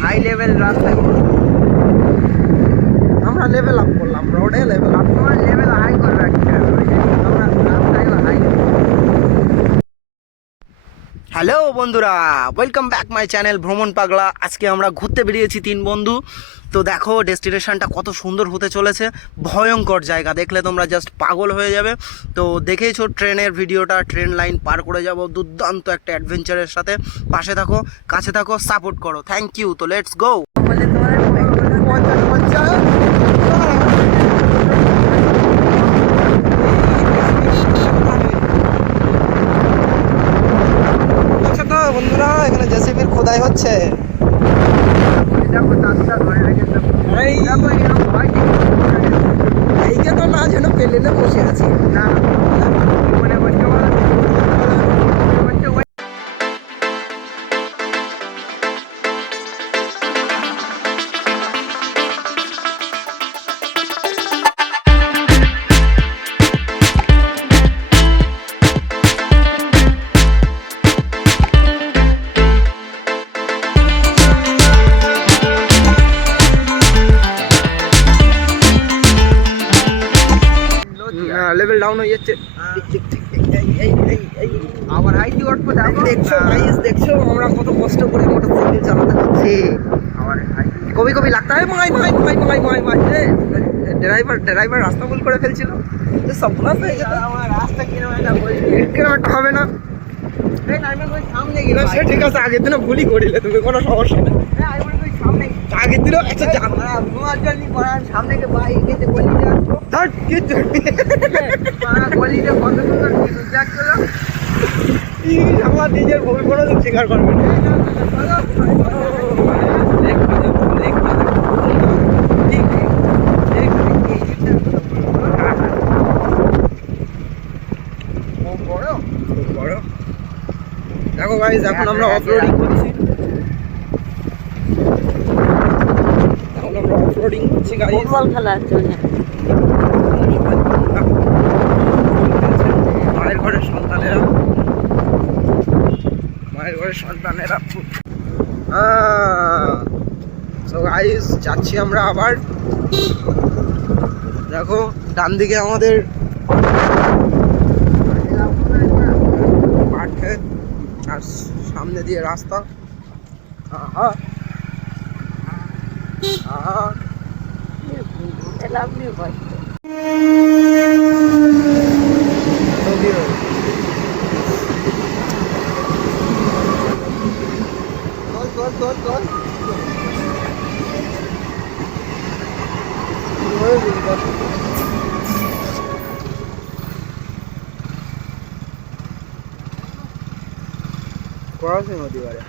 High level রাস্তা, আমরা level up করলাম, রোডে লেভেল আপ। তোমার লেভেল হাই করে রাখতে হবে, তোমরা রাস্তায় হাই। হ্যালো বন্ধুরা, ওয়েলকাম ব্যাক মাই চ্যানেল ভ্রমণ পাগলা। আজকে আমরা ঘুরতে বেরিয়েছি 3 বন্ধু। তো দেখো ডেস্টিনেশনটা কত সুন্দর হতে চলেছে, ভয়ঙ্কর জায়গা, দেখলে তোমরা জাস্ট পাগল হয়ে যাবে। তো দেখেইছো ট্রেনের ভিডিওটা, ট্রেন লাইন পার করে যাব দুর্দান্ত একটা অ্যাডভেঞ্চারের সাথে। পাশে থাকো, কাছে থাকো, সাপোর্ট করো। Thank you. তো লেটস গো। বলে তোমার তো বন্ধুরা, এখানে জেসিবির খোদাই হচ্ছে। দেখো রাস্তা ধরে রেখেছে, দেখো এরকম হয় কি? এইটা তো না যেন পেলেনে বসে আছি। না মনে করছে বলো, মনে করছে লেভেল ডাউন হয়ে যাচ্ছে। আবার হাইটি উঠবো, দেখো দেখছো গাইস, দেখছো আমরা কত কষ্ট করে মোটরসাইকেল চালাতে হচ্ছে। আবার হাইটি কবি কবি লাগতা है মাই মাই মাই মাই মাই মাই। ড্রাইভার রাস্তা ভুল করে ফেলছিল, সব প্লাস হয়ে যেত। আমার রাস্তা কিরকম একটা বলছি, কিরকম একটা হবে না? আমি ওই সামনে না, গেলাম, সে ঠিক আছে, আগের দিনও ভুলই করিলে তুমি, কোনো সমস্যা নেই। আমি ওই সামনে আগের দিনও একটা জান তোমার জন্য পড়ার সামনে কে বাইক গেতে বলি যাচ্ছ, ধর কি জন্য? গলিতে কত সুন্দর কিছু যাচ্ছিল। আমার নিজের ভুল কোনোদিন স্বীকার করবে না। দেখো গাইস, এখন আমরা অফরোডিং করছি। এখন আমরা অফরোডিং করছি গাইস। ফুটবল খেলা চলছে। মায়ের ঘরের সন্তানেরা, মায়ের ঘরের সন্তানেরা। সো গাইস, যাচ্ছি আমরা আবার। দেখো ডান দিকে আমাদের পাট ক্ষেত, আর সামনে দিয়ে রাস্তা। আহা আহা, ক্রসিং হতে পারে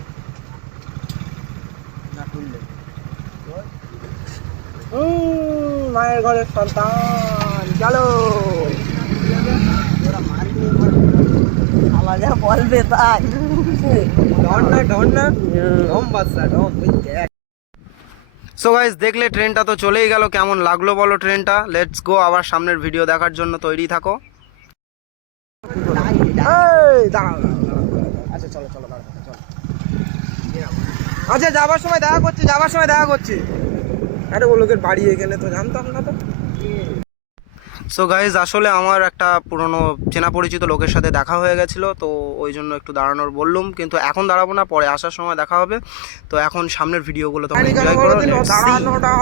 না খুললে মায়ের ঘরের সন্তান, চলো। আবার যা বলবে তাই ডন না, ডন না, ডম বাচ্চা, ডম। সো গাইস, দেখলে ট্রেনটা তো চলেই গেল। কেমন লাগলো বলো ট্রেনটা? লেটস গো, আবার সামনের ভিডিও দেখার জন্য তৈরি থাকো। আচ্ছা চলো চলো, চলো। আচ্ছা, যাবার সময় দেখা করছি, যাবার সময় দেখা করছি। আরে ও লোকের বাড়ি এখানে, তো জানতাম না তো। সো গাইজ, আসলে আমার একটা পুরনো চেনা পরিচিত লোকের সাথে দেখা হয়ে গেছিলো, তো ওই জন্য একটু দাঁড়ানোর বললুম, কিন্তু এখন দাঁড়াবো না, পরে আসার সময় দেখা হবে। তো এখন সামনের ভিডিওগুলো তো এনজয় করো। দাঁড়ানোটা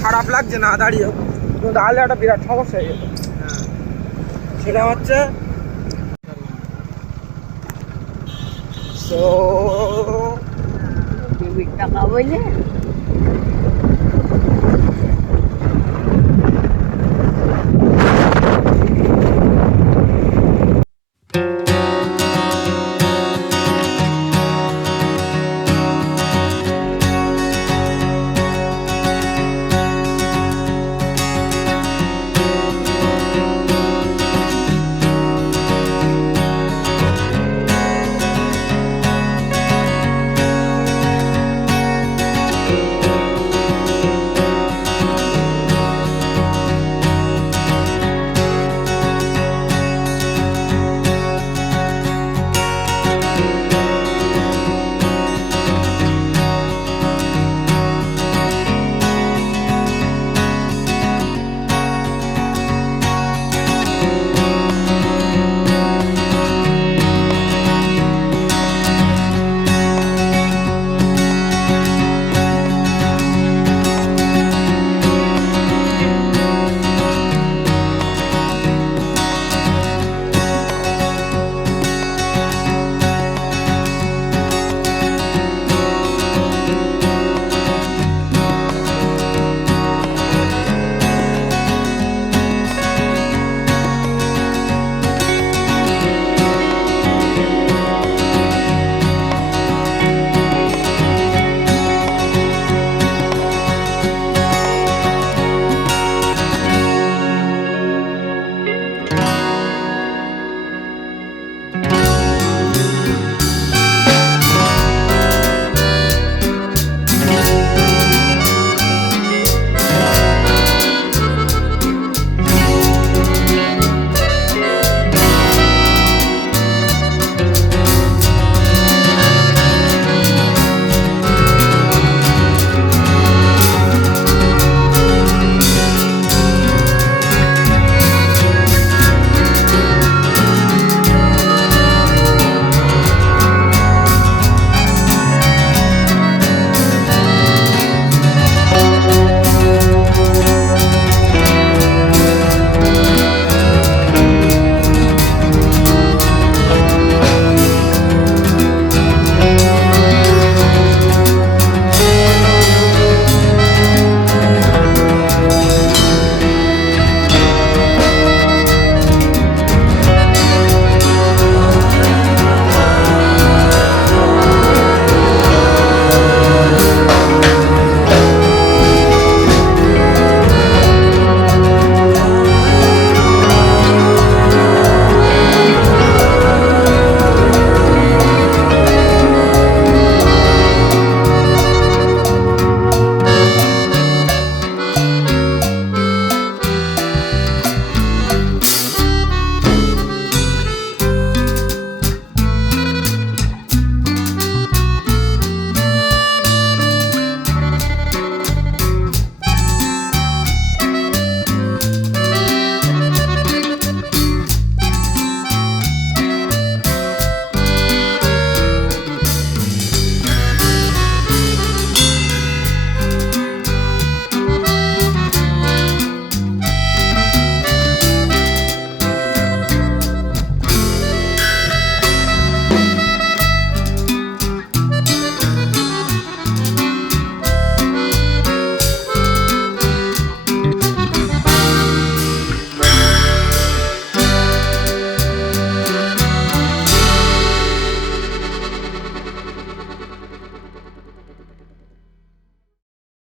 খারাপ লাগছে না দাঁড়িয়ে, দাঁড়ালে একটা বিরাট সমস্যা হয়ে যেত। সেটা হচ্ছে টাকা বললে